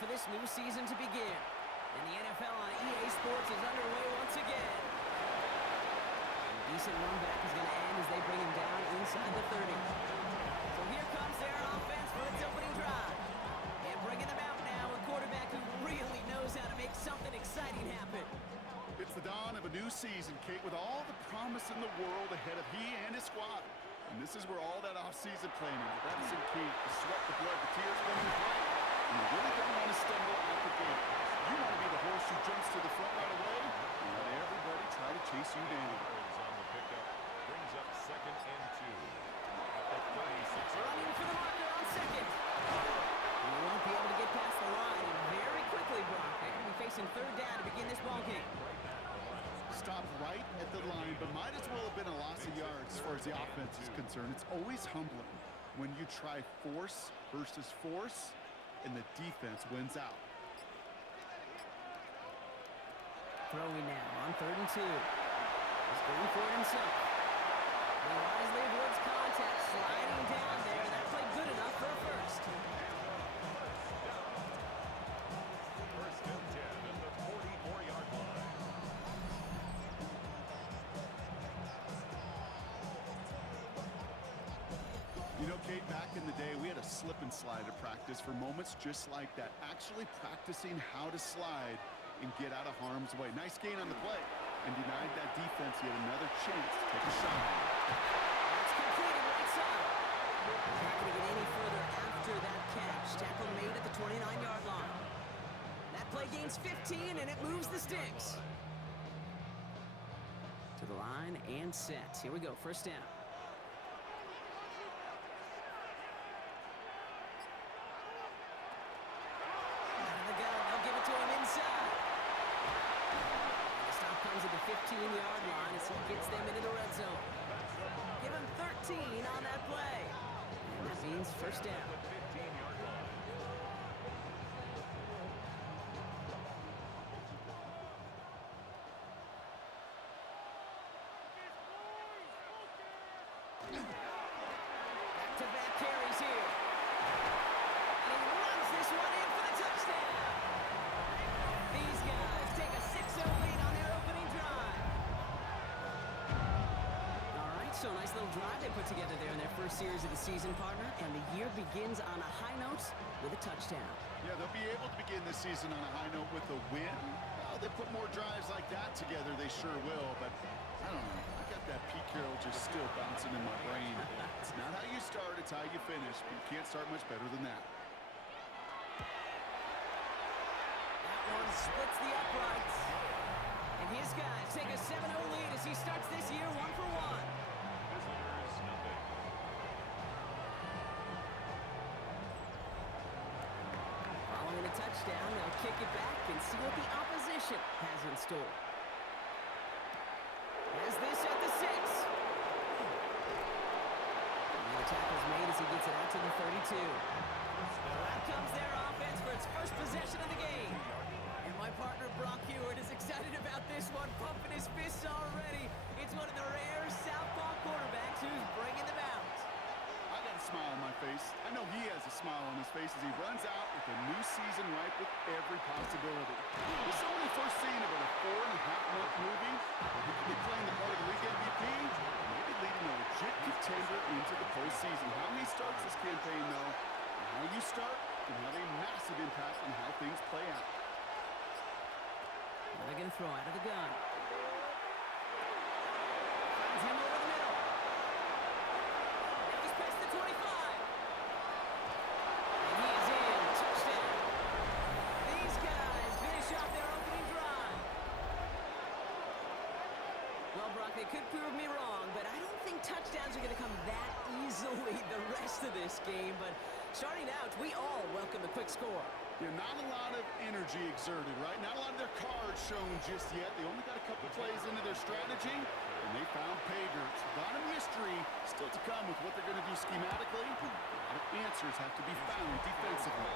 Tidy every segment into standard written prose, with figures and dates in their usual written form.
for this new season to begin. And the NFL on EA Sports is underway once again. A decent run back is going to end as they bring him down inside the 30. So here comes their offense for its opening drive. And bringing them out now, a quarterback who really knows how to make something exciting happen. It's the dawn of a new season, Kate, with all the promise in the world ahead of he and his squad. And this is where all that off-season planning, the reps and key, the sweat, the blood, the tears come into play. And you really don't want to stumble out the gate. You want to be the horse who jumps to the front right away and let everybody try to chase you down. On the pickup, brings up 2nd and 2. At the 36. Running for the marker on 2nd. He won't be able to get past the line, and very quickly, Brock, they're going to be facing 3rd down to begin this ballgame. Stop right at the line, but might as well have been a loss of yards as far as the offense is concerned. It's always humbling when you try force versus force, and the defense wins out. Throwing now on 3rd and 2. He's going for it himself. He wisely avoids contact, sliding down there. That play good enough for a first. First and 10 at the 44-yard line. You know, Kate, back in the day, we had a slip and slide at practice for moments just like that. Actually practicing how to slide and get out of harm's way. Nice gain on the play, and denied that defense yet another chance to take a shot. It's completed right side. Not going to get any further after that catch. Tackle made at the 29-yard line. That play gains 15, and it moves the sticks. To the line and set. Here we go, 1st down. At the 15-yard line as he gets them into the red zone. Give him 13 on that play. And that means 1st down. Back-to-back carries here. And he runs this one in for the touchdown. These guys take a 6-0 lead on their opening drive. All right, so nice little drive they put together there in their first series of the season, partner. And the year begins on a high note with a touchdown. Yeah, they'll be able to begin this season on a high note with a win. Well, they put more drives like that together, they sure will. But I don't know. I got that Pete Carroll just still bouncing in my brain. It's not how you start, it's how you finish. But you can't start much better than that. That one splits the uprights. And his guys take a 7-0 lead as he starts this year 1-for-1. Visitors, nothing. Following a touchdown, they'll kick it back and see what the opposition has in store. Has this at the 6. And the tackle's made as he gets it out to the 32. Out comes their offense for its first possession of the game. And my partner Brock Hewitt is excited about this one, pumping his fists already. It's one of the rare southpaw quarterbacks who's bringing them out. I got a smile on my face. I know he has a smile on his face as he runs out with a new season ripe with every possibility. This is only the first scene of a 4.5-month movie where he could be playing the part of the league MVP, maybe leading a legit contender into the postseason. How many starts this campaign, though, and how you start can have a massive impact on how things play out. They're going to throw out of the gun. Finds him over the middle. Now he's past the 25. And he is in. Touchdown. These guys finish off their opening drive. Well, Brock, they could prove me wrong, but I don't think touchdowns are going to come that easily the rest of this game. But starting out, we all welcome the quick score. Yeah, not a lot of energy exerted, right? Not a lot of their cards shown just yet. They only got a couple plays into their strategy, and they found pay dirt. A lot of mystery still to come with what they're going to do schematically. A lot of answers have to be found defensively.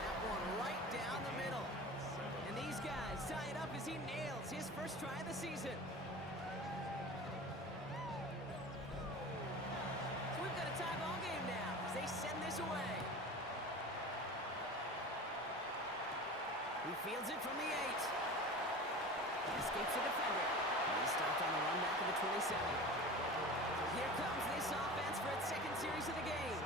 That one right down the middle. And these guys tie it up as he nails his first try of the season. So we've got a tie ball game now as they send this away. Fields it from the 8. Escapes the defender. He stopped on the run back of the 27. Here comes this offense for its second series of the game.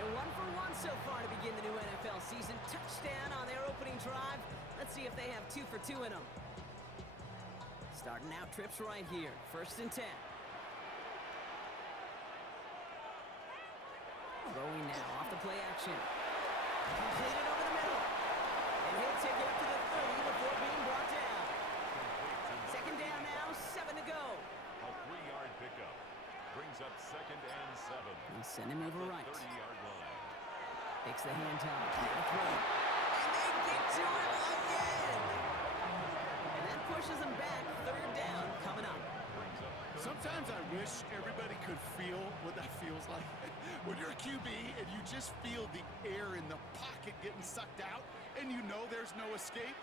They're 1 for 1 so far to begin the new NFL season. Touchdown on their opening drive. Let's see if they have 2 for 2 in them. Starting out trips right here. 1st and 10. Throwing now off the play action. Completed over the middle. And he'll take it up to the 30 before being brought down. Second down now, 7 to go. A 3-yard pickup. Brings up 2nd and 7. He'll send him over right. 30-yard line. Takes the hand time. Now throw. And they get to him again. And that pushes him back. 3rd down coming up. Sometimes I wish everybody could feel what that feels like. When you're a QB and you just feel the air in the pocket getting sucked out and you know there's no escape,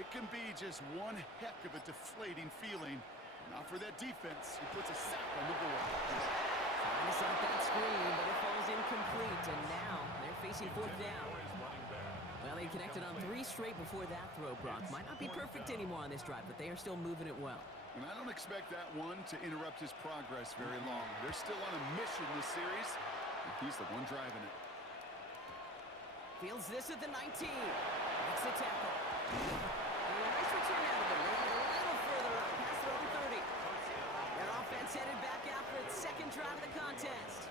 it can be just one heck of a deflating feeling. Not for that defense, who puts a sack on the board. Trying to set that screen, but it falls incomplete. And now they're facing 4th down. Well, they connected on 3 straight before that throw, Brock. Might not be perfect anymore on this drive, but they are still moving it well. And I don't expect that one to interrupt his progress very long. They're still on a mission this series, and he's the one driving it. Fields this at the 19. Makes the tackle. And a nice return out of it. Maybe a little further up past their own 30. Their offense headed back out for its 2nd drive of the contest.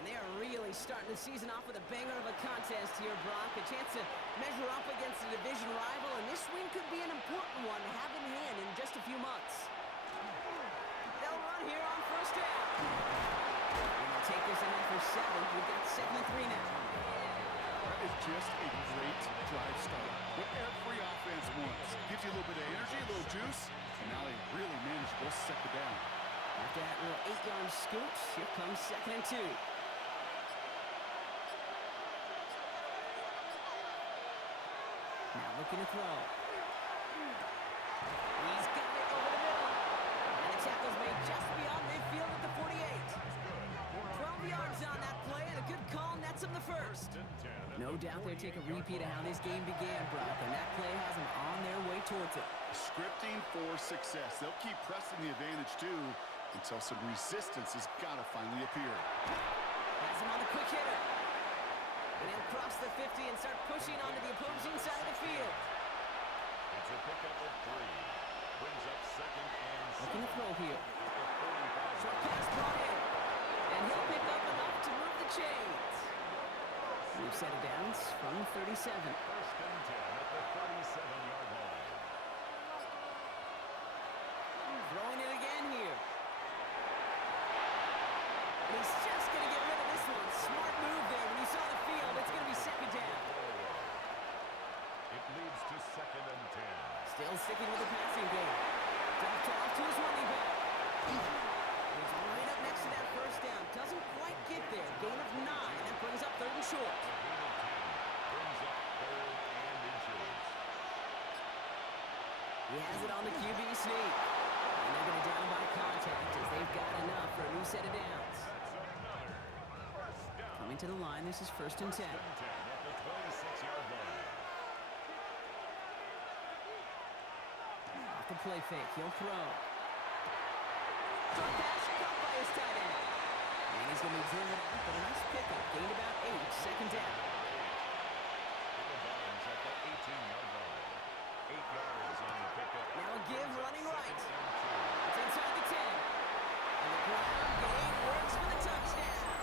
And they are really starting the season off with a banger of a contest here, Brock. A chance to measure up against a division rival, and this win could be an important one to have in hand in just a few months. They'll run here on 1st down. And they'll take this in for 7. We've got 2nd and 3 now. That is just a great drive start. What every offense wants. Gives you a little bit of energy, a little juice, and now a really manageable 2nd down. After that little 8-yard scoot, here comes 2nd and 2. Now looking to throw. He's got it over the middle. And the tackle's made just beyond midfield at the 48. 12 yards on that play, and a good call nets him the 1st. No doubt they'll take a repeat of how this game began, Brock, and that play has them on their way towards it. Scripting for success. They'll keep pressing the advantage, too, until some resistance has got to finally appear. Has him on the quick hitter. And he'll cross the 50 and start pushing onto the opposing side of the field. It's a pickup of 3. Brings up 2nd and 7. Looking to throw here. Short Short pass brought in. And he'll pick up enough to move the chains. We've set it down from 37. 1st and 10 at the 37-yard line. Throwing it again here. And he's just going to get rid of this one. Smart move there. When you saw the field, it's going to be 2nd down. It leads to 2nd and 10. Still sticking with the passing game. Dumped off to his running back. He's right up next to that 1st down. Doesn't quite get there. Gain of 9. That brings up 3rd and short. Brings up 3rd and inches. He has it on the QB sneak. And they're going to down by contact as they've got enough for a new set of downs. Coming to the line, this is 1st and 10. At the 26-yard line. Off the play fake, he'll throw. Short pass caught by his tight end. And he's going to be driven out, but a nice pickup. Gained about 8, 2nd down. Bulldogs at the 18-yard line. 8 yards on the pickup. Now a give running right. And 2. It's inside the 10. And the ground game works for the touchdown.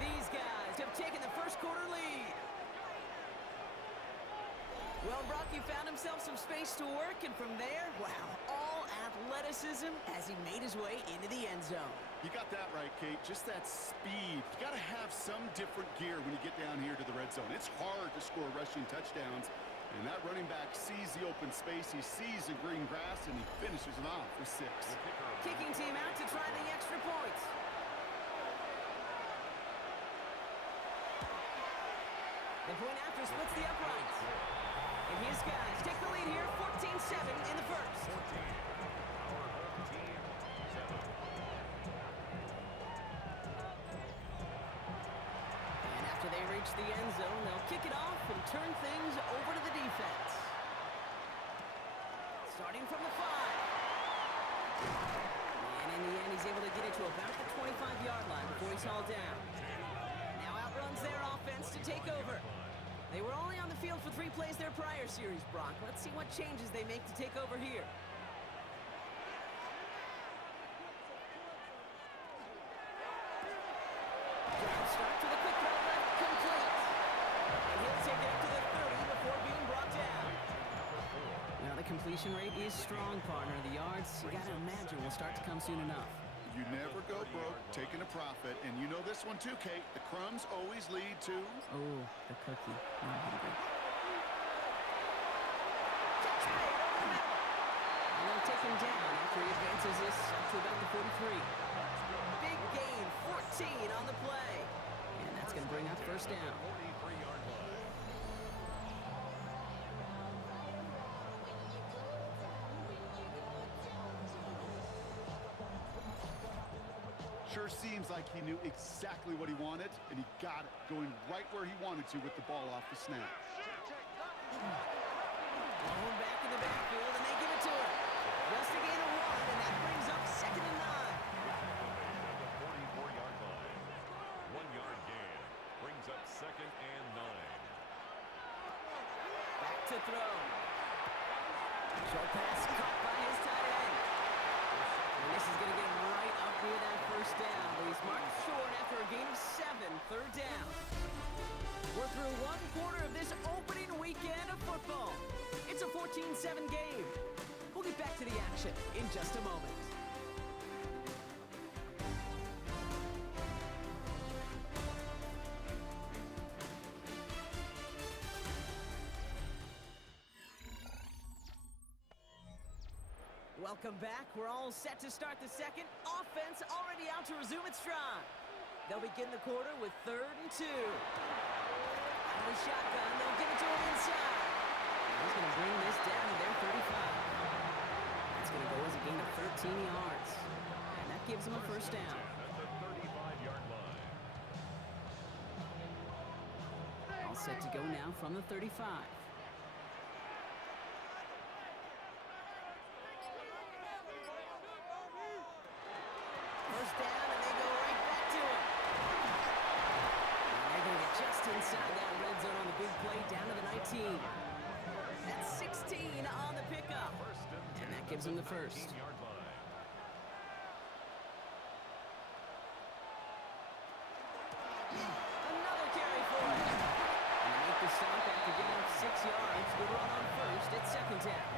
These guys have taken the 1st quarter lead. Well, Brock, he found himself some space to work, and from there, wow, all athleticism as he made his way into the end zone. You got that right, Kate. Just that speed. You got to have some different gear when you get down here to the red zone. It's hard to score rushing touchdowns, and that running back sees the open space, he sees the green grass, and he finishes it off for 6. Kicking team out to try the extra points. The point after splits the uprights. And his guys take the lead here, 14-7 in the 1st. 14. Our home team, 7. And after they reach the end zone. They'll kick it off and turn things over to the defense. Starting from the 5. And in the end, he's able to get it to about the 25-yard line before he's hauled down. Now outruns their offense to take over. They were only on the field for 3 plays their prior series, Brock. Let's see what changes they make to take over here. Drive start to the quick throw left, complete. And he'll take it up to the 30 before being brought down. Well, the completion rate is strong, partner. The yards, you gotta imagine, will start to come soon enough. You never go broke taking a profit, and you know this one too, Kate. The crumbs always lead to... Oh, the cookie. I'm hungry. And they'll take him down after he advances this up to about the 43. Big gain, 14 on the play. And that's going to bring up first down. 43-yard line. Sure seems like he knew exactly what he wanted, and he got it, going right where he wanted to with the ball off the snap. Home back in the backfield, and they give it to him. Just a gain of 1, and that brings up 2nd and 9. 44-yard line. 1-yard gain. Brings up 2nd and 9. Back to throw. Short pass caught by his tight end. And this is going to get him right up near that first down. But he's marked short after a gain of 7, 3rd down. We're through 1 quarter of this opening weekend of football. It's a 14-7 game. We'll get back to the action in just a moment. Welcome back. We're all set to start the second. Offense already out to resume its stride. They'll begin the quarter with 3rd and 2. Out of the shotgun, they'll give it to him inside. He's going to bring this down to their 35. That's going to go as a gain of 13 yards. And that gives him a first down. At the 35-yard line. All set to go now from the 35. First down, and they go right back to him. And they're going to get just inside that red zone on the big play, down to the 19. That's 16 on the pickup. And that gives him the first. 15-yard line. Another carry for him. And they make the stop after giving up 6 yards. Good run on first at 2nd down.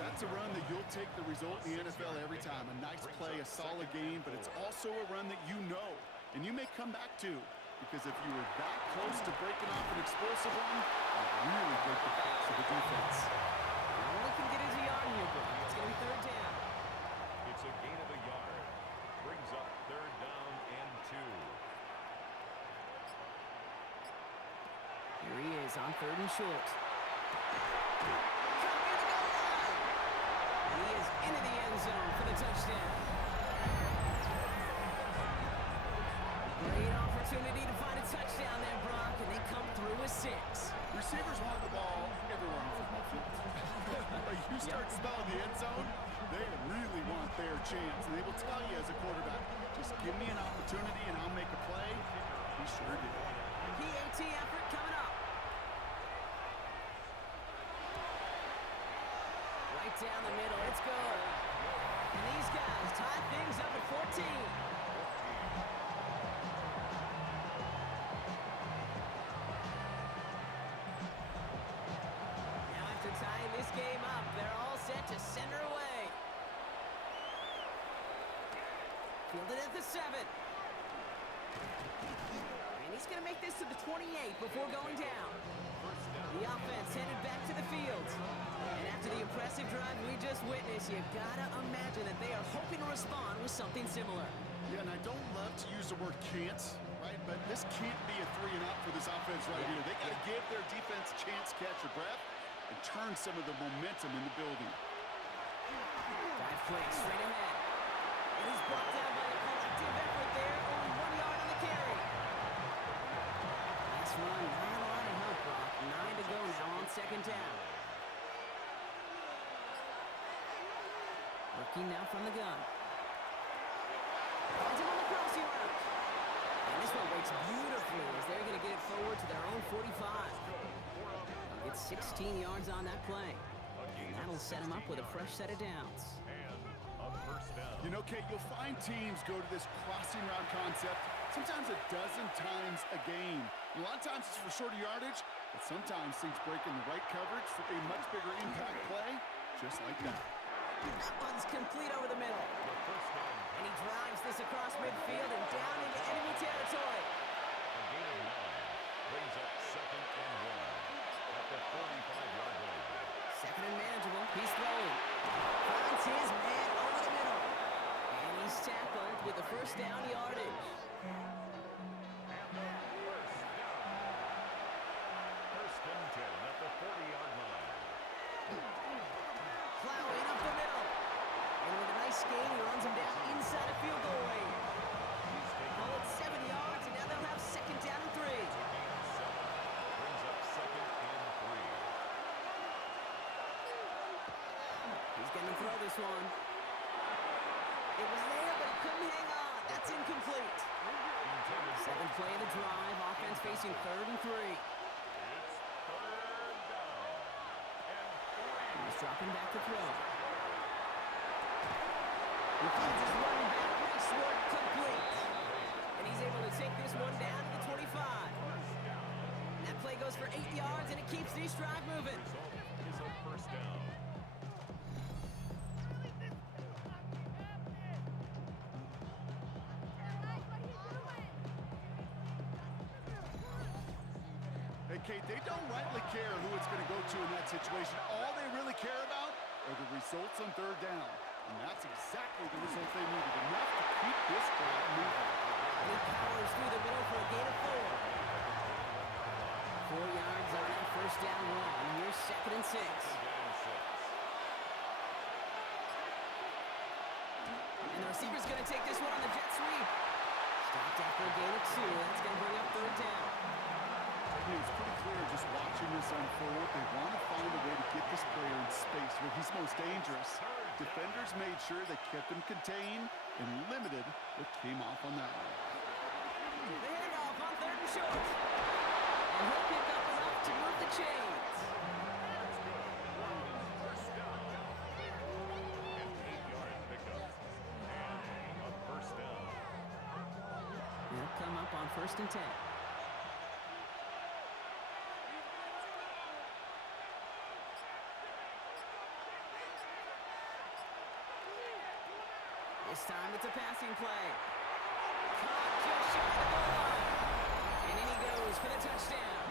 That's a run that you'll take the result in the NFL every time. A nice play, a solid game, but it's also a run that you know, and you may come back to, because if you were that close to breaking off an explosive one, you really break the backs of the defense. All he can get is a yard here, bro. It's going to be 3rd down. It's a gain of a yard. Brings up 3rd down and 2. Here he is on 3rd and short. He is into the end zone for the touchdown. Great opportunity to find a touchdown there, Brock, and they come through with 6. Receivers want the ball everywhere on the football field. But you start smelling the end zone, they really want their chance. And they will tell you as a quarterback, just give me an opportunity and I'll make a play. He sure did. PAT effort coming up. Right down the middle, let's go. And these guys tie things up at 14. Now after tying this game up, they're all set to center away. Fielded at the 7. And he's going to make this to the 28 before going down. The offense headed back to the field. And after the impressive drive we just witnessed, you gotta imagine that they are hoping to respond with something similar. Yeah, and I don't love to use the word can't, right? But this can't be a 3 and out for this offense right here. They got to give their defense a chance to catch their breath and turn some of the momentum in the building. Drive play straight ahead. And he's brought down by a collective effort there. Only 1 yard on the carry. second down. Working now from the gun. Finds him on the crossing route. And this one breaks beautifully as they're going to get it forward to their own 45. They'll get 16 yards on that play. And that'll set him up with a fresh set of downs. You know, Kate, you'll find teams go to this crossing route concept sometimes a dozen times a game. A lot of times it's for shorter yardage, but sometimes things break in the right coverage for a much bigger impact play, just like that. That one's complete over the middle. And he drives this across midfield and down into enemy territory. A gain of 9 brings up 2nd and 1 at the 45-yard line. Second and manageable. He's throwing. Finds his man over the middle. And he's tackled with the first down yardage. First and 10 at the 40-yard line. Plowing up the middle. And with a nice gain, he runs him down inside a field goal range. Call it 7 yards, and now they'll have second down and 3. Brings up 2nd and 3. He's going to throw this one. It was there, but he couldn't hang on. That's incomplete. Seventh play of the drive. Offense facing 3rd and 3. He's dropping back to throw. He finds his running back. Nice work, complete. And he's able to take this one down to the 25. And that play goes for 8 yards, and it keeps this drive moving. Is a first down. Hey, Kate, they don't rightly care who it's going to go to in that situation. All they really care about are the results on 3rd down. And that's exactly the result they needed, enough to keep this drive moving. And he powers through the middle for a gain of 4. 4 yards on that first down run. Here's 2nd and 6. And the receiver's going to take this one on the jet sweep. Stopped after a gain of 2. That's going to bring up 3rd down. It's pretty clear just watching this unfold. They want to find a way to get this player in space where he's most dangerous. Defenders made sure they kept him contained and limited what came off on that one. The handoff on 3rd and short. And he'll pick up enough to move the chains. First down. An 8-yard pickup. And a first down. They'll come up on 1st and 10. This time it's a passing play. Caught just shy of the goal line. And in he goes for the touchdown.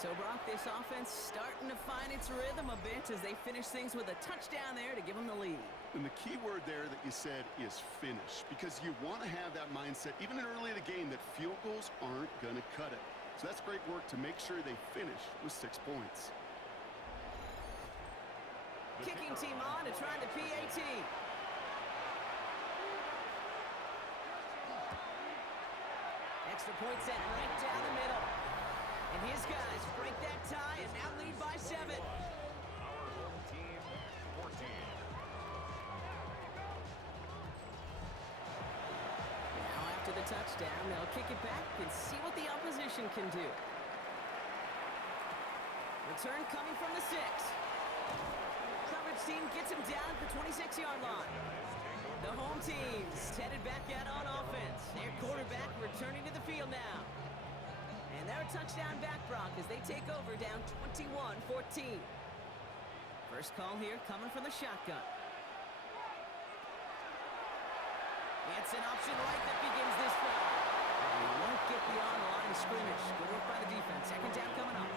So, Brock, this offense starting to find its rhythm a bit as they finish things with a touchdown there to give them the lead. And the key word there that you said is finish, because you want to have that mindset, even early in the game, that field goals aren't going to cut it. So that's great work to make sure they finish with 6 points. Kicking team on to try the PAT. Extra point set right down the middle. And his guys break that tie and now lead by 7. Our home team, 14. Now after the touchdown, they'll kick it back and see what the opposition can do. Return coming from the 6. Coverage team gets him down at the 26-yard line. The home team's headed back out on offense. Their quarterback returning to the field now. And they're a touchdown back, Brock, as they take over down 21-14. First call here coming from the shotgun. It's an option right that begins this play. He won't get beyond the line of scrimmage. Good work by the defense. Second down coming up.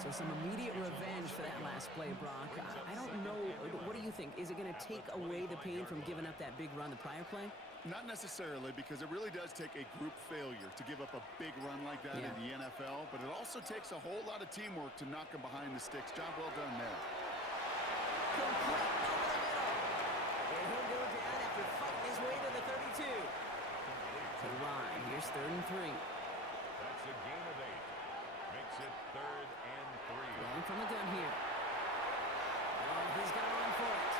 So some immediate revenge for that last play, Brock. I don't know. What do you think? Is it going to take away the pain from giving up that big run the prior play? Not necessarily, because it really does take a group failure to give up a big run like that in the NFL, but it also takes a whole lot of teamwork to knock them behind the sticks. Job well done there. Complete over the middle. And he'll go down after fighting his way to the 32. To the line. Here's 3rd and 3. That's a gain of 8. it 3rd and 3. Going from the gun here. Oh, he's going to run for it.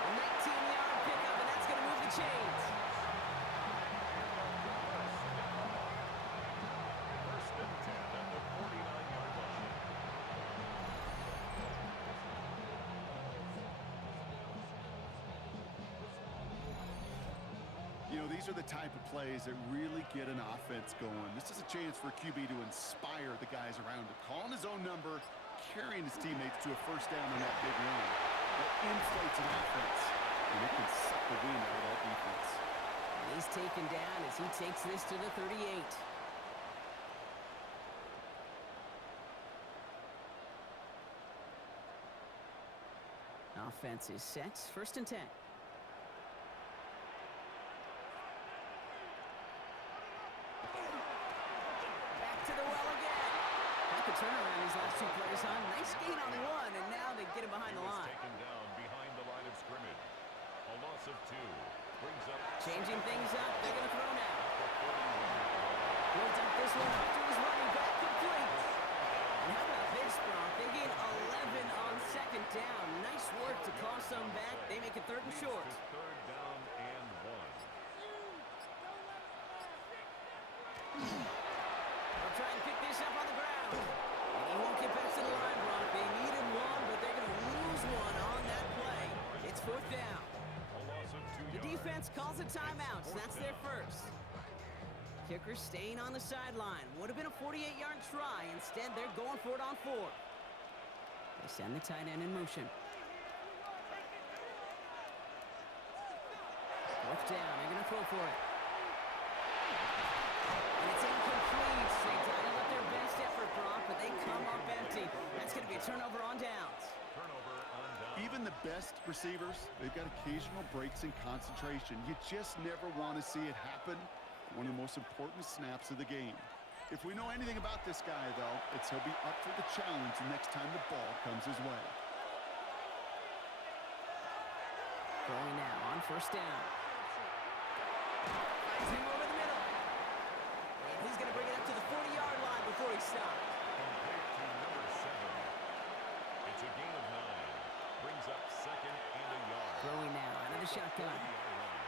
A 19-yard pickup, and that's going to move the chains. First and 10 at the 49-yard line. You know, these are the type of plays that really get an offense going. This is a chance for QB to inspire the guys around him. Calling his own number, carrying his teammates to a first down on that big run. That inflates an offense, and it can suck the wind out of that defense. He's taken down as he takes this to the 38. Offense is set. First and 10. Back to the well again. Not the turnaround these last two players on. Nice gain on one, and now they get him behind the line. Taken down behind the line of scrimmage. A loss of 2 brings up Changing things up. They're going to throw now. Builds up this one up to his running back, complete. And how about this, Brock? They gain 11 on second down. Nice work to cost them back. They make it 3rd and short. 3rd down and 1. They'll try and pick this up on the ground. And he won't get back to the line, Brock. They needed one, but they're going to lose one on that play. It's 4th down. A loss of 2 The yards. defense calls a timeout, so that's their first. Kicker staying on the sideline. Would have been a 48-yard try. Instead, they're going for it on 4. They send the tight end in motion. 4th down. They're going to throw for it. And it's incomplete. They dialed up their best effort, Brock, but they come up empty. That's going to be a turnover on downs. Turnover on down. Even the best receivers, they've got occasional breaks in concentration. You just never want to see it happen. One of the most important snaps of the game. If we know anything about this guy, though, it's he'll be up for the challenge the next time the ball comes his way. Going now on 1st down. Finds him over the middle. And he's going to bring it up to the 40-yard line before he stops. Complete to number 7. It's a gain of 9. Brings up 2nd and a yard. Throwing now out of the shotgun. 40-yard line.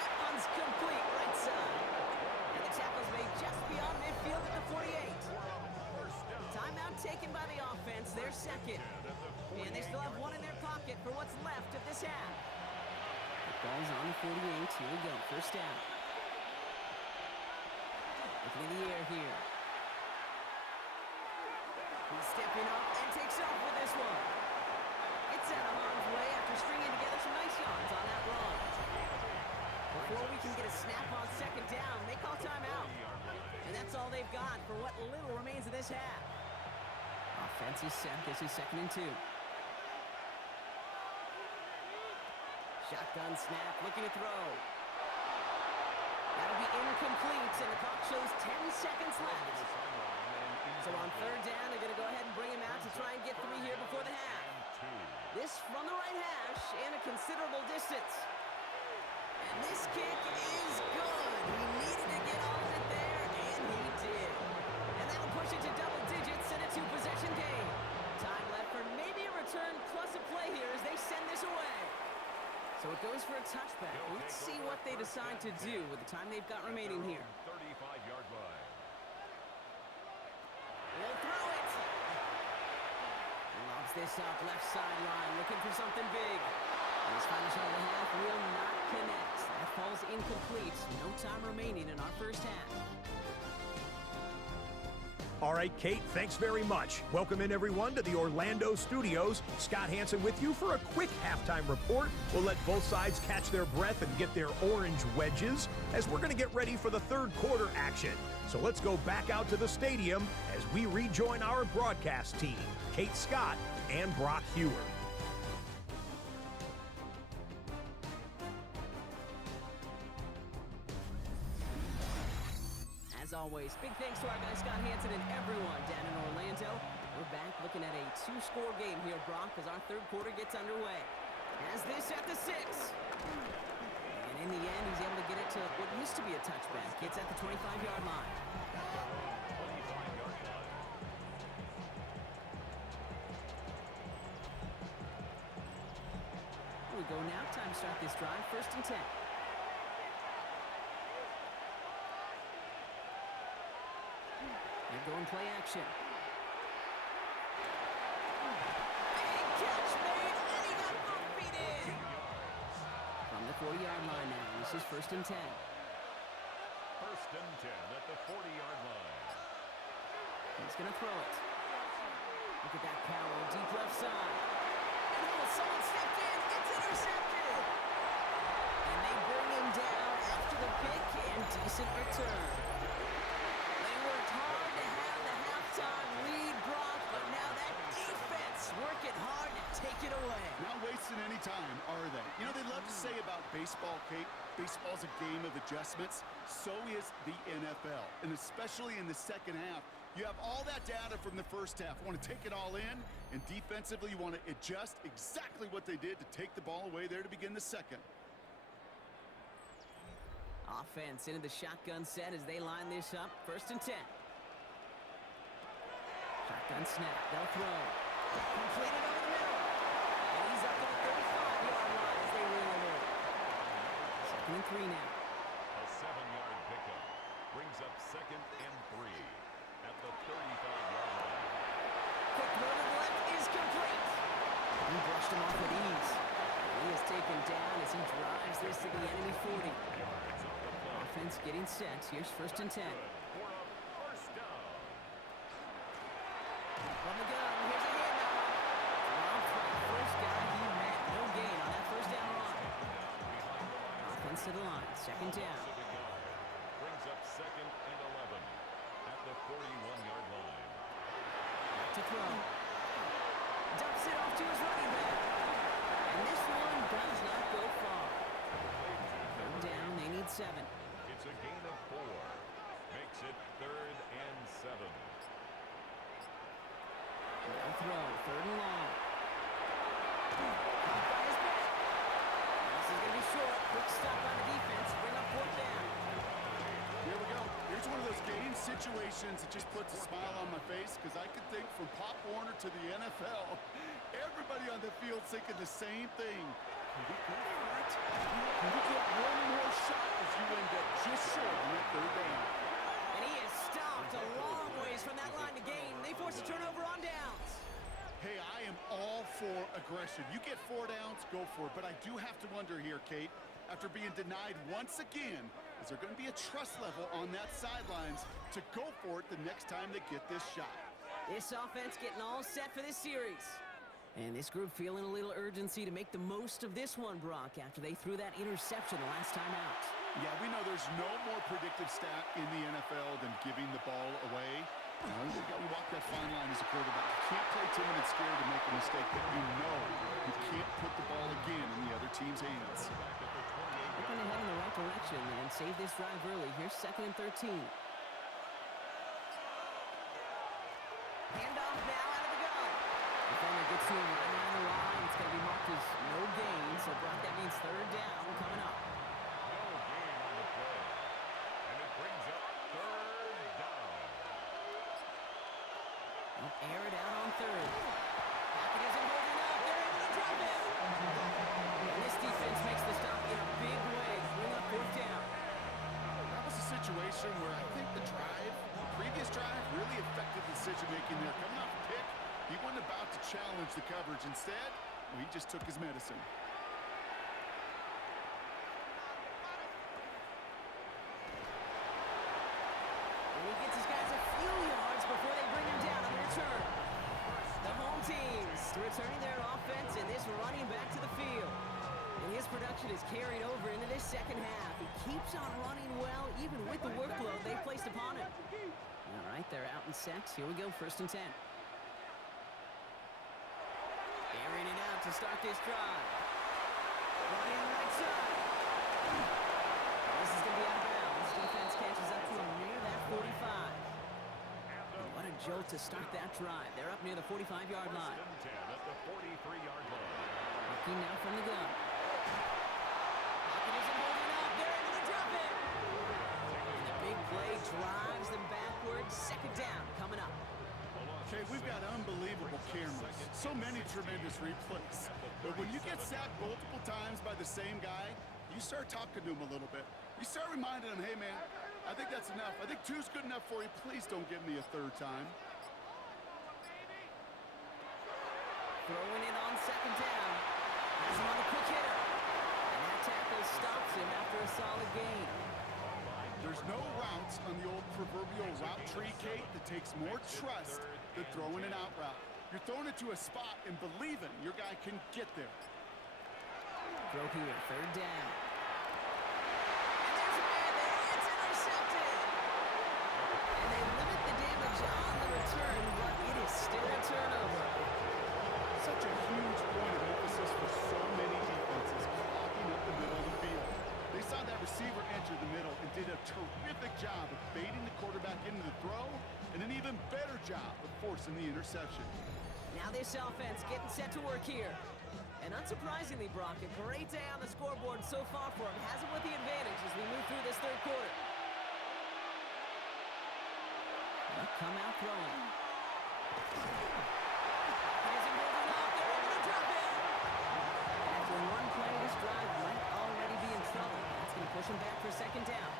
That one's complete right side. And the tackle's made just beyond midfield at the 48. Timeout taken by the offense, their second. And they still have one in their pocket for what's left of this half. The ball's on the 48. Here we go. First down. Looking in the air here. He's stepping up and takes off with this one. It's out of harm's way after stringing together some nice yards on that run. Before we can get a snap on second down, they call timeout. And that's all they've got for what little remains of this half. Offense is set. This is 2nd and 2. Shotgun snap, looking to throw. That'll be incomplete, and the clock shows 10 seconds left. So on 3rd down, they're going to go ahead and bring him out to try and get 3 here before the half. This from the right hash and a considerable distance. And this kick is good. He needed to get all of it there, and he did. And that'll push it to double digits in a 2-possession game. Time left for maybe a return plus a play here as they send this away. So it goes for a touchback. Let's see what they decide to do with the time they've got remaining here. 35-yard line. He'll throw it. Lobs this up left sideline, looking for something big. And his final shot of the half will not connect. That falls incomplete. No time remaining in our first half. All right, Kate, thanks very much. Welcome in, everyone, to the Orlando studios. Scott Hansen with you for a quick halftime report. We'll let both sides catch their breath and get their orange wedges as we're going to get ready for the 3rd quarter action. So let's go back out to the stadium as we rejoin our broadcast team, Kate Scott and Brock Hewer. As always, big thanks to our guy Scott Hansen and everyone down in Orlando. We're back looking at a 2-score game here, Brock, as our 3rd quarter gets underway. Has this at the 6. And in the end, he's able to get it to what used to be a touchback. It's at the 25-yard line. 25 go now. Time to start this drive. 1st and 10. They're going play action. Big catch made, and he got both feet in. From the 40-yard line now. This is 1st and 10. 1st and 10 at the 40-yard line. He's going to throw it. Look at that power, deep left side. And someone stepped in. It's intercepted. And they bring him down after the pick and decent return. They worked hard to have the halftime lead, Brock, but now that defense working hard to take it away. Not wasting any time, are they? You know, they love to say about baseball, Kate, baseball's a game of adjustments. So is the NFL, and especially in the second half. You have all that data from the first half. You want to take it all in, and defensively you want to adjust exactly what they did to take the ball away there to begin the second. Offense into the shotgun set as they line this up. 1st and 10. Shotgun snap. They'll throw. Completed over the middle. And he's up to the 35-yard line as they reel it in. 2nd and 3 now. A 7-yard pickup brings up 2nd and 3 at the 35-yard line. Quick throw to the left is complete. He brushed him off with ease. He is taken down as he drives this to the enemy 40. Offense getting set. Here's 1st and 10. For a first down. From the gun, here's a handoff. Off for the first guy he met. No gain on that 1st down run. Offense to the line. 2nd down. Brings up 2nd and 11 at the 41-yard line. Back to throw. Dumps it off to his running back. And this one does not go far. 3rd down, they need 7. It's a gain of 4. Makes it 3rd and 7. They'll throw. 3rd and long. Caught by his back. This is going to be short. Quick stop on the defense. Bring up 4th down. Here we go. Here's one of those game situations that just puts a smile on my face because I could think from Pop Warner to the NFL, everybody on the field thinking the same thing. Can we go for it? Can we get one more shot as you end up just short on that 3rd down? And he is stopped a long ways from that line to gain. They force a turnover on downs. Hey, I am all for aggression. You get 4 downs, go for it. But I do have to wonder here, Kate, after being denied once again, is there going to be a trust level on that sidelines to go for it the next time they get this shot? This offense getting all set for this series. And this group feeling a little urgency to make the most of this one, Brock, after they threw that interception the last time out. Yeah, we know there's no more predictive stat in the NFL than giving the ball away. You know, you walk that fine line as a quarterback. You can't play timid and scared to make a mistake, but you know you can't put the ball again in the other team's hands. Looking ahead in the right direction and save this drive early. Here's 2nd and 13. Handoff now out of the gun. Defender gets to him right around the line. It's going to be marked as no gain. So, Brock, that means 3rd down coming up. No gain on the play. And it brings up 3rd down. They'll air it out on 3rd. Pocket isn't holding up. They're able to drop it. And this defense makes the stop in a big way. Bring up 4th down. That was a situation where I think the previous drive really affected the decision-making there. Coming off a pick, he wasn't about to challenge the coverage. Instead, he just took his medicine. And he gets his guys a few yards before they bring him down on the return. The home teams returning their offense and this running back to the field. And his production is carried over into this second half. He keeps on running well, even with the workload they've placed upon him. All right, they're out in sets. Here we go, 1st and 10. Airing it out to start this drive. Running right side. This is going to be out of bounds. Defense catches up to him near that 45. And what a jolt to start that drive. They're up near the 45-yard line. 1st and 10 at the 43-yard line. Looking now from the gun. Pocket isn't holding up. They're able to drop it. And the big play drives them backwards. 2nd down coming up. Okay, we've got unbelievable cameras So many tremendous replays. But when you get sacked multiple times by the same guy, you start talking to him a little bit. You start reminding him, hey, man, I think that's enough. I think 2's good enough for you. Please don't give me a third time. Throwing it on second down. Has him on a quick hitter. And that tackle stops him after a solid gain. There's no routes on the old proverbial route tree, Kate, that takes more trust than throwing an out route. You're throwing it to a spot and believing your guy can get there. Throw here, third down. And there's a man there. It's intercepted. And they limit the damage on the return, but it is still a turnover. Such a huge point of emphasis for so many defenses, clogging up the middle of the field. They saw that receiver enter the middle and did a terrific job of baiting the quarterback into the throw, and an even better job of forcing the interception. Now this offense getting set to work here. And unsurprisingly, Brock, a great day on the scoreboard so far for him. Has him with the advantage as we move through this third quarter. They'll come out throwing. Here's him holding off. They're able to drop it. After one play, this drive might already be in trouble. That's going to push him back for second down.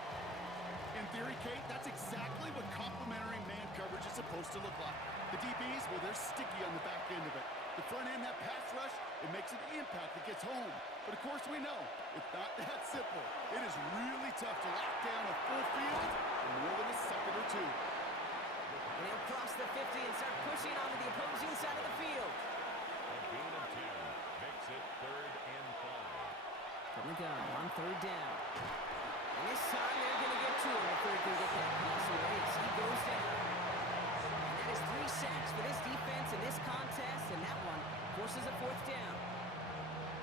In theory, Kate, that's exactly what complementary man coverage is supposed to look like. The DBs, well, they're sticky on the back end of it. The front end, that pass rush, it makes an impact that gets home. But of course we know, it's not that simple. It is really tough to lock down a full field in more than a second or two. And he'll cross the 50 and start pushing onto the opposing side of the field. A gain of 10 makes it 3rd and 5. From the gun on third down. And this time they're going to get to him if they can get that pass away as he goes down. And that is 3 sacks for this defense in this contest, and that one forces a 4th down.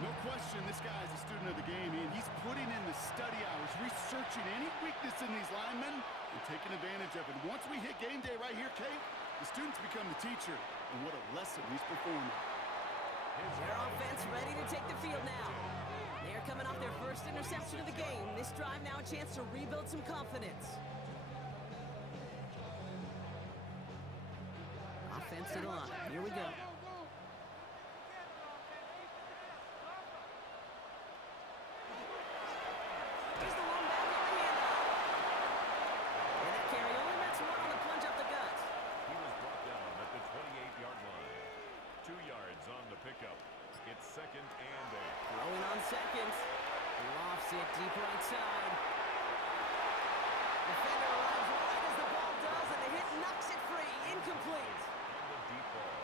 No question, this guy is a student of the game, and he's putting in the study hours, researching any weakness in these linemen and taking advantage of it. Once we hit game day right here, Kate, the students become the teacher, and what a lesson he's performing. Their offense ready to take the field now. They're coming off their first interception of the game. This drive now a chance to rebuild some confidence. Offense to the line. Here we go. Here's the one back on the handoff. And that carry only makes one on the plunge up the gut. He was brought down at the 28-yard line. 2 yards on the pickup. It's 2nd and 8. Throwing on seconds. Lofts it deep right side. Defender arrives right as the ball does, and the hit knocks it free. Incomplete. On the deep ball.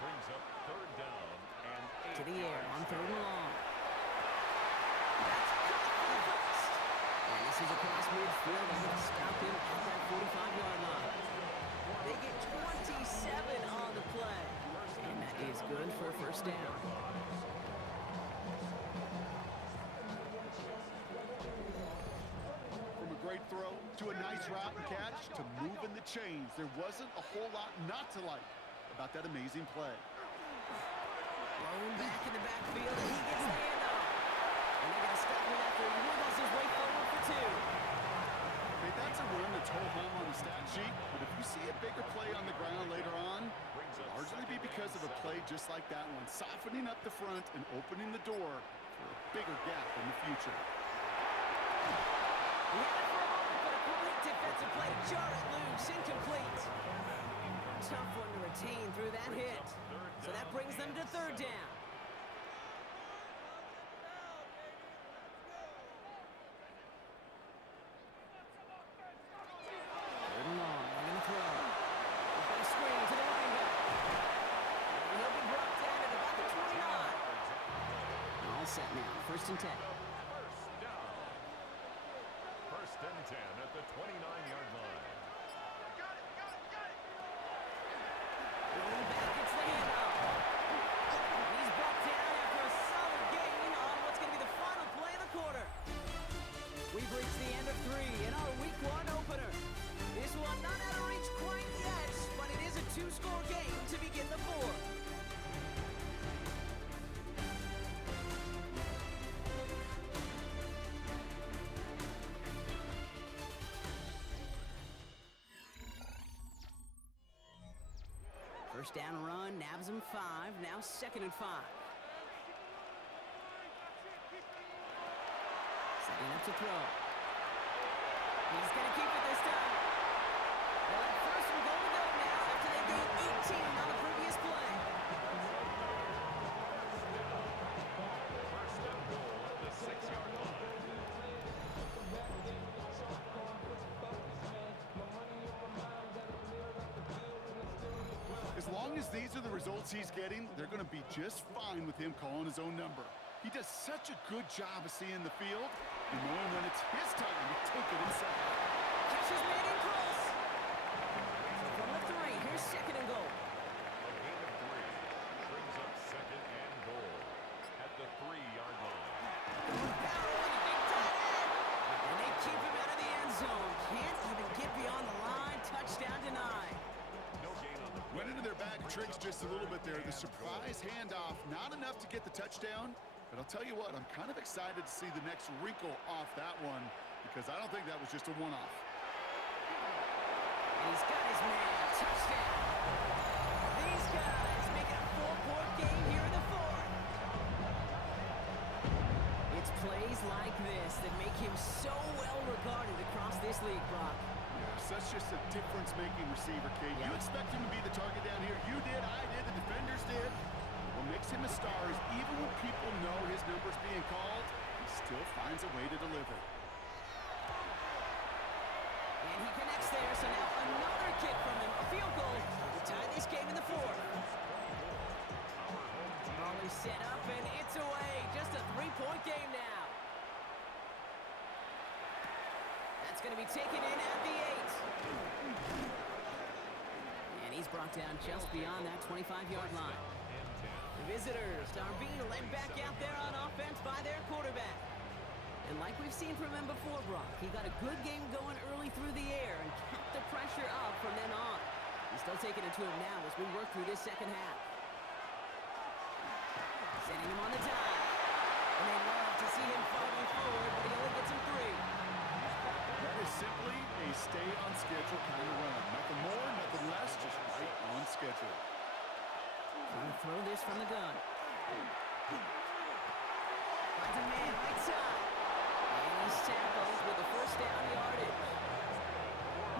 Brings up 3rd down and 8. To the air on 3rd and long. That's caught for the first. And this is across midfield. They're going to stop him at that 45-yard line. They get 27 on the play. And that is good for a 1st down. From a great throw to a nice route and catch to moving the chains, there wasn't a whole lot not to like about that amazing play. Thrown back in the backfield, and he gets the handoff. And they're going to stop him after he wiggles his way forward for 2. Okay, that's a run that's whole home on the stat sheet, but if you see a bigger play on the ground later on, it'll largely be because of a play just like that one, softening up the front and opening the door for a bigger gap in the future. He had it for a moment, but a great defensive play to jar it loose. Incomplete. Tough one to retain through that hit. So that brings them to 3rd down. Third and long. They're going to throw. He's got a screen to the running back. And he'll be brought down at about the 29. All set now. 1st and 10. First down. 1st and 10 at the 29-yard line. Rolling back, it's the handoff. He's brought down after a solid gain on what's going to be the final play of the quarter. We've reached the end of 3 in our Week 1 opener. This one not out of reach quite yet, but it is a 2-score game to begin the 4th. First down run, nabs him 5. Now 2nd and 5. Setting up to throw. He's going to keep it this time. Well, that first and goal to go now after they gained 18 on the previous play. First and goal at the 6-yard line. As long as these are the results he's getting, they're going to be just fine with him calling his own number. He does such a good job of seeing the field and knowing when it's his time to take it inside. Catch is made in close. From the 3, here's 2nd and goal. A gain of 3 brings up 2nd and goal at the 3-yard line. And they keep him out of the end zone. Can't even get beyond the line. Touchdown denied. No gain on the play. Went into their bag of tricks just a little bit there. The surprise handoff, not enough to get the touchdown. But I'll tell you what, I'm kind of excited to see the next wrinkle off that one because I don't think that was just a one-off. And he's got his man. Touchdown. These guys making a 4-point game here in the 4th. It's plays like this that make him so well regarded across this league, Brock. Yeah, such just a difference-making receiver, Kate. You expect him to be the target down here. You did, I did, the defenders did. What makes him a star is even when people know his number's being called, he still finds a way to deliver. And he connects there, so now another kick from him. A field goal to tie this game in the 4th. Ball is set up, and it's away. Just a 3-point game now. That's going to be taken in at the 8. And he's brought down just beyond that 25-yard line. The visitors are being led back out there on offense by their quarterback. And like we've seen from him before, Brock, he got a good game going early through the air and kept the pressure up from then on. He's still taking it to him now as we work through this second half. Sending him on the dive. And they love to see him fighting forward, but he only gets him 3. That is simply a stay-on-schedule kind of run. Nothing more, nothing less, just right on schedule. Trying to throw this from the gun. Finds a man right side. And he's tackled with the first down yardage.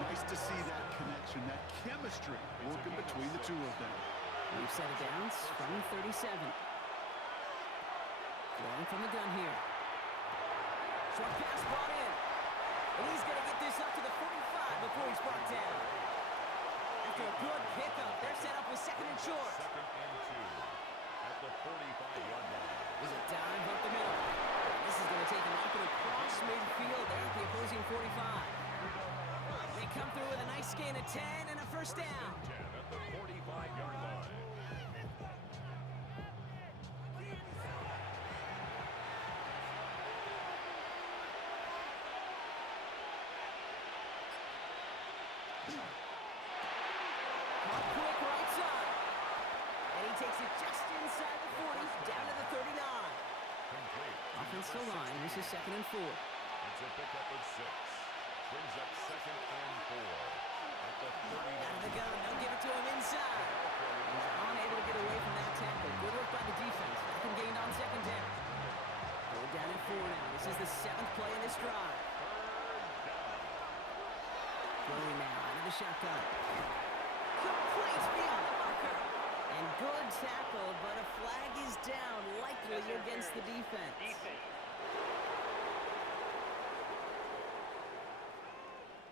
Nice to see that connection, that chemistry working between the two of them. We've set it down from 37. Throwing from the gun here. Short pass brought in. And he's going to get this up to the 45 before he's brought down. After a good pickup, they're set up with 2nd and short. 2nd and 2 at the 45-yard line. There's a dive up the middle. This is going to take him up and across midfield there at the opposing 45. They come through with a nice gain of 10 and a first down. 10 at the 45-yard line. Quick right side. And he takes it just inside the 40, down to the 39. Complete. Offensive line, this is 2nd and 4. It's a pickup of 6. Brings up 2nd and 4 at the 39. Out of the gun, they'll give it to him inside. He's unable to get away from that tackle. Good work by the defense. Back and gained on 2nd down. They're down at 4 now. This is the 7th play in this drive. Throwing now out of the shotgun. Complete beyond the marker. And good tackle, but a flag is down, likely against the defense.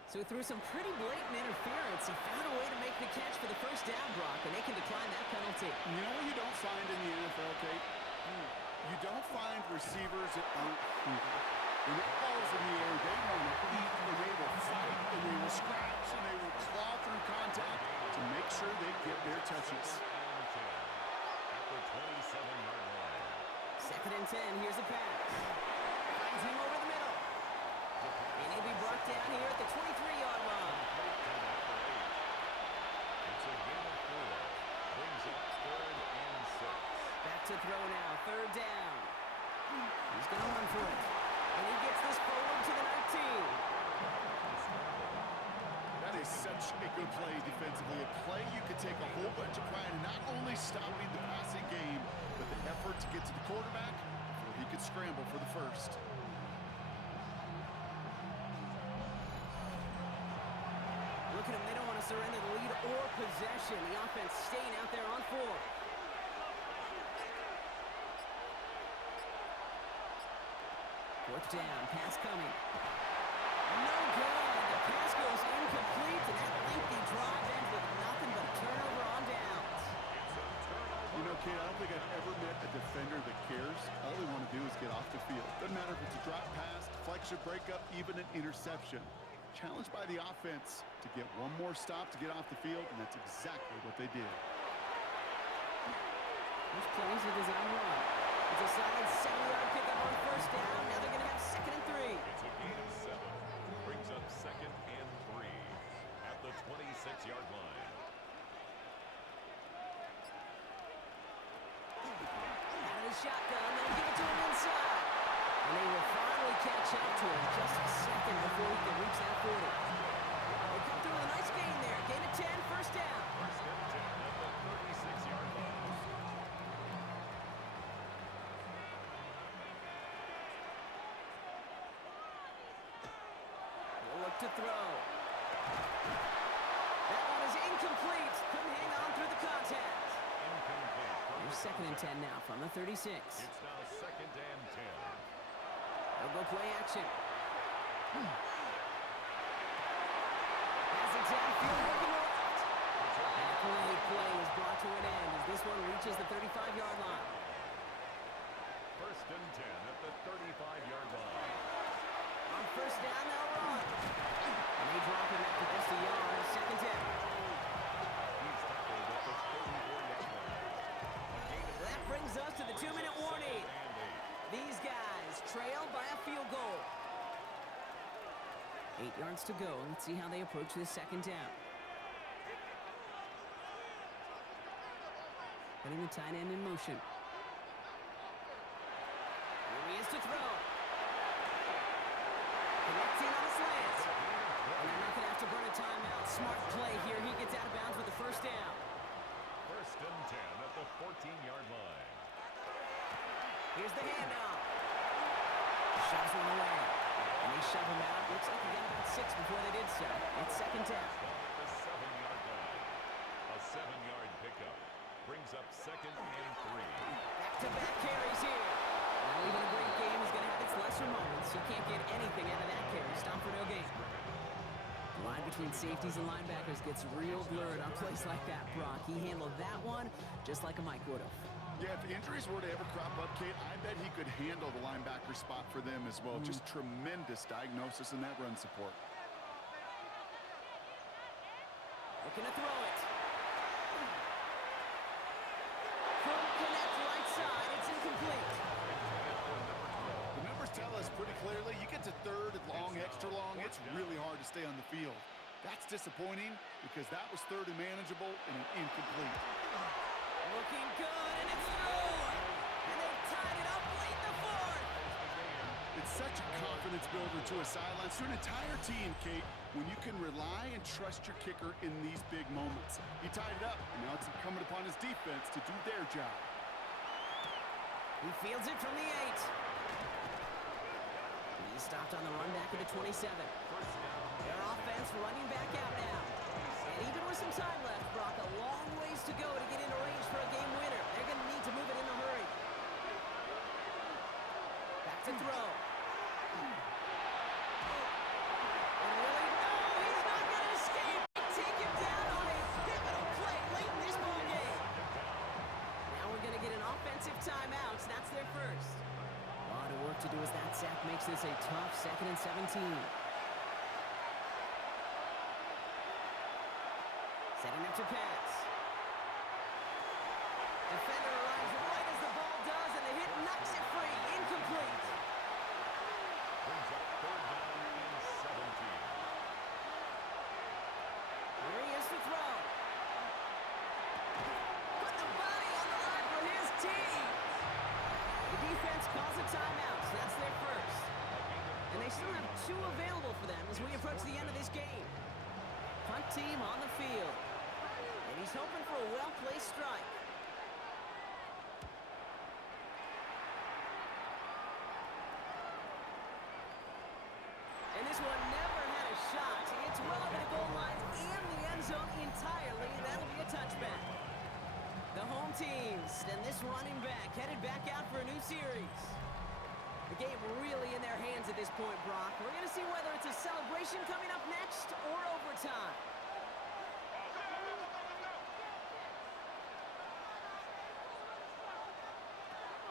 So through some pretty blatant interference, he found a way to make the catch for the first down, Brock, and they can decline that penalty. You know what you don't find in the NFL, Kate? You don't find receivers that aren't hungry. When the ball's in the air, they want to eat, and they will fight, and they will scratch, and they will claw through contact to make sure they get their touches. At the 27-yard line. 2nd and 10, here's a pass. Finds him over the middle. And he'll be brought down here at the 23-yard line. It's a gain of 4. Brings up 3rd and 6. Back to throw now, 3rd down. He's going to run for it. And he gets this forward to the 19. That is such a good play defensively. A play you could take a whole bunch of pride in, not only stopping the passing game, but the effort to get to the quarterback before he could scramble for the first. Look at them. They don't want to surrender the lead or possession. The offense staying out there on 4. Fourth down. Pass coming. No good. The pass goes incomplete, and that lengthy drive ends with nothing but a turnover on downs. You know, Kate, I don't think I've ever met a defender that cares. All they want to do is get off the field. Doesn't matter if it's a drop pass, deflection, breakup, even an interception. Challenged by the offense to get one more stop to get off the field, and that's exactly what they did. This plays a design run. It's a solid 7-yard pickup on first down. Now they're going to have 2nd and 3. It's a gain of 7. Brings up 2nd and 3 at the 26-yard line. Out of the shotgun, they'll give it to him inside. And they will finally catch up to him just a second before he can reach that 40. They come through with a nice gain there. Gain of 10, first down. First and 10 at the 36-yard line. They'll look to throw. That one is incomplete. Couldn't hang on through the contact. Incomplete. Here's 2nd and 10 now from the 36. It's now 2nd and 10. They'll go play action. Has it downfield, looking left. And a great play is brought to an end as this one reaches the 35-yard line. First and 10 at the 35-yard line. On first down, they'll run. And they drop him after just a yard. 2nd down. He's tackled at the 34-yard line. A gain of That brings us to the 2-minute warning. These guys trail by a field goal. 8 yards to go. Let's see how they approach this 2nd down. Putting the tight end in motion. Here he is to throw. Connects in on a slant. And they're not going to have to burn a timeout. Smart play here. He gets out of bounds with the first down. First and 10 at the 14-yard line. Here's the handoff. Shoves one away. And they shove him out. Looks like he got about 6 before they did so. It's 2nd down. At the 7-yard line. A 7-yard pickup brings up 2nd and 3. Back-to-back carries here. Now even a great game is going to have its lesser moments. You can't get anything out of that carry. Stop for no gain. The line between safeties and linebackers gets real blurred on plays like that, Brock. He handled that one just like a Mike would have. Yeah, if injuries were to ever crop up, Kate, I bet he could handle the linebacker spot for them as well. Just tremendous diagnosis in that run support. Looking to throw it. Couldn't connect right side. It's incomplete. The numbers tell us pretty clearly, you get to 3rd and long, extra long, it's really hard to stay on the field. That's disappointing because that was 3rd and manageable and an incomplete. Looking good, and it's through. And they tied it up late in the 4th. It's such a confidence builder to a sideline, to an entire team, Kate, when you can rely and trust your kicker in these big moments. He tied it up, and now it's incumbent upon his defense to do their job. He fields it from the 8. He stopped on the run back at the 27. Their offense running back out now. And even with some time left, Brock, a long ways to go to get into range for a game winner. They're going to need to move it in a hurry. Back to throw. And really, no, he's not going to escape. Take him down on a pivotal play late in this ball game. Now we're going to get an offensive timeout. That's their first. A lot of work to do as that sack makes this a tough 2nd and 17. Setting up to pass. Defender arrives right as the ball does, and the hit knocks it free. Incomplete. Brings up 3rd down and 17. Here he is to throw. Put the body on the line for his team. The defense calls a timeout, so that's their first. And they still have 2 available for them as we approach the end of this game. Punt team on the field. And he's hoping for a well-placed strike. And this one never had a shot. It's well over the goal line and the end zone entirely. That'll be a touchback. The home teams and this running back headed back out for a new series. The game really in their hands at this point, Brock. We're going to see whether it's a celebration coming up next or overtime.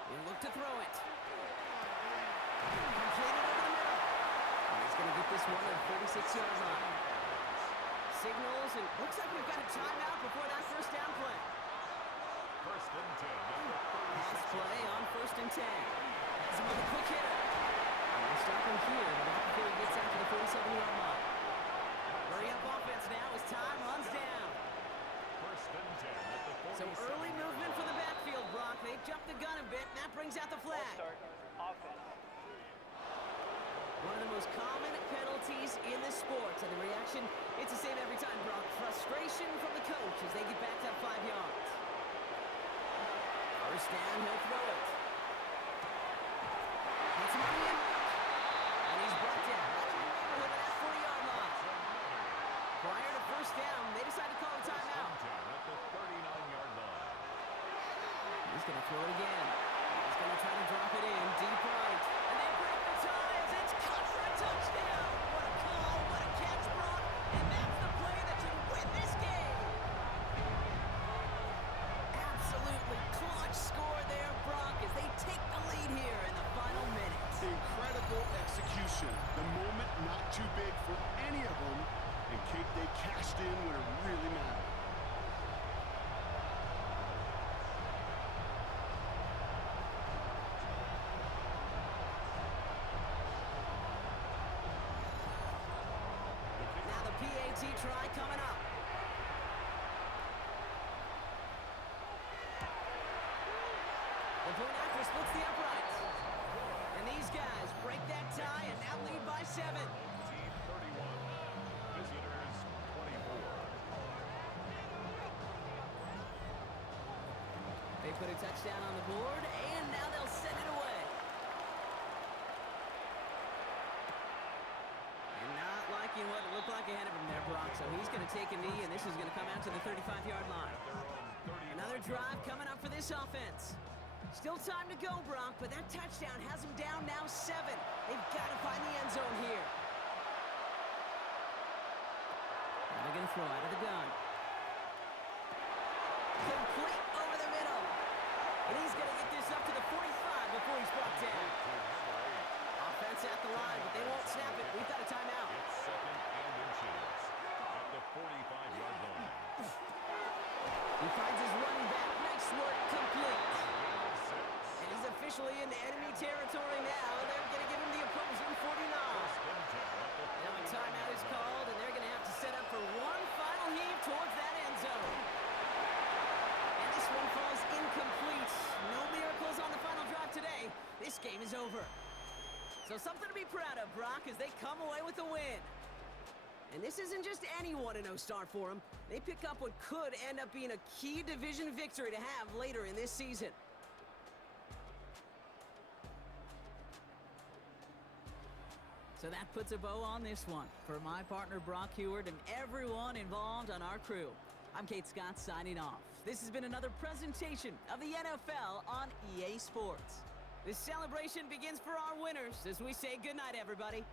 They look to throw it. Completed over the middle. And he's going to get this one at the 36-yard line. Signals, and looks like we've got a timeout before that first down play. First and 10. Pass play on first and 10. Has him with a quick hitter. And we'll stop him here, but not before he gets out to the 47-yard line. Hurry up offense now as time runs down. First and 10 at the 47. So early movement for the backfield, Brock. They jumped the gun a bit, and that brings out the flag. One of the most common penalties in this sport, and the reaction, it's the same every time, Brock. Frustration from the coach as they get backed up 5 yards. First down, he'll throw it. Gets him on the end. And he's brought down right in the neighborhood of that 40-yard line. Prior to first down, they decide to call a timeout. At the 39-yard line. He's going to throw it again. He's going to try to drop it in deep right. And they break the tie as it's caught for a touchdown. What a call, what a catch, Brock. And that's the play that should win this game. Absolutely clutch score there, Brock, as they take the lead here in the final minutes. Incredible execution. The moment not too big for any of them. And Kate, they cashed in when it really mattered. Now the PAT try coming up. The point after splits the uprights. And these guys break that tie and now lead by 7. Team 31. Visitors 24. They put a touchdown on the board, and now they'll send it away. And not liking what it looked like ahead of him there, Brock. So he's going to take a knee, and this is going to come out to the 35-yard line. Another drive coming up for this offense. Still time to go, Brock, but that touchdown has them down now 7. They've got to find the end zone here. Now they're going to throw out of the gun. Complete over the middle. And he's going to get this up to the 45 before he's brought down. Offense at the line, but they won't snap it. We've got a timeout. It's second and inches at the 45-yard line. He finds his running back. Nice work, complete. And he's officially in enemy territory now. They're going to give him the opposing 49. Now a timeout is called, and they're going to have to set up for one final heave towards that end zone. And this one falls incomplete. No miracles on the final drive today. This game is over. So something to be proud of, Brock, as they come away with a win. And this isn't just any 1-0 start for them. They pick up what could end up being a key division victory to have later in this season. So that puts a bow on this one. For my partner, Brock Heward, and everyone involved on our crew, I'm Kate Scott signing off. This has been another presentation of the NFL on EA Sports. This celebration begins for our winners as we say goodnight, everybody.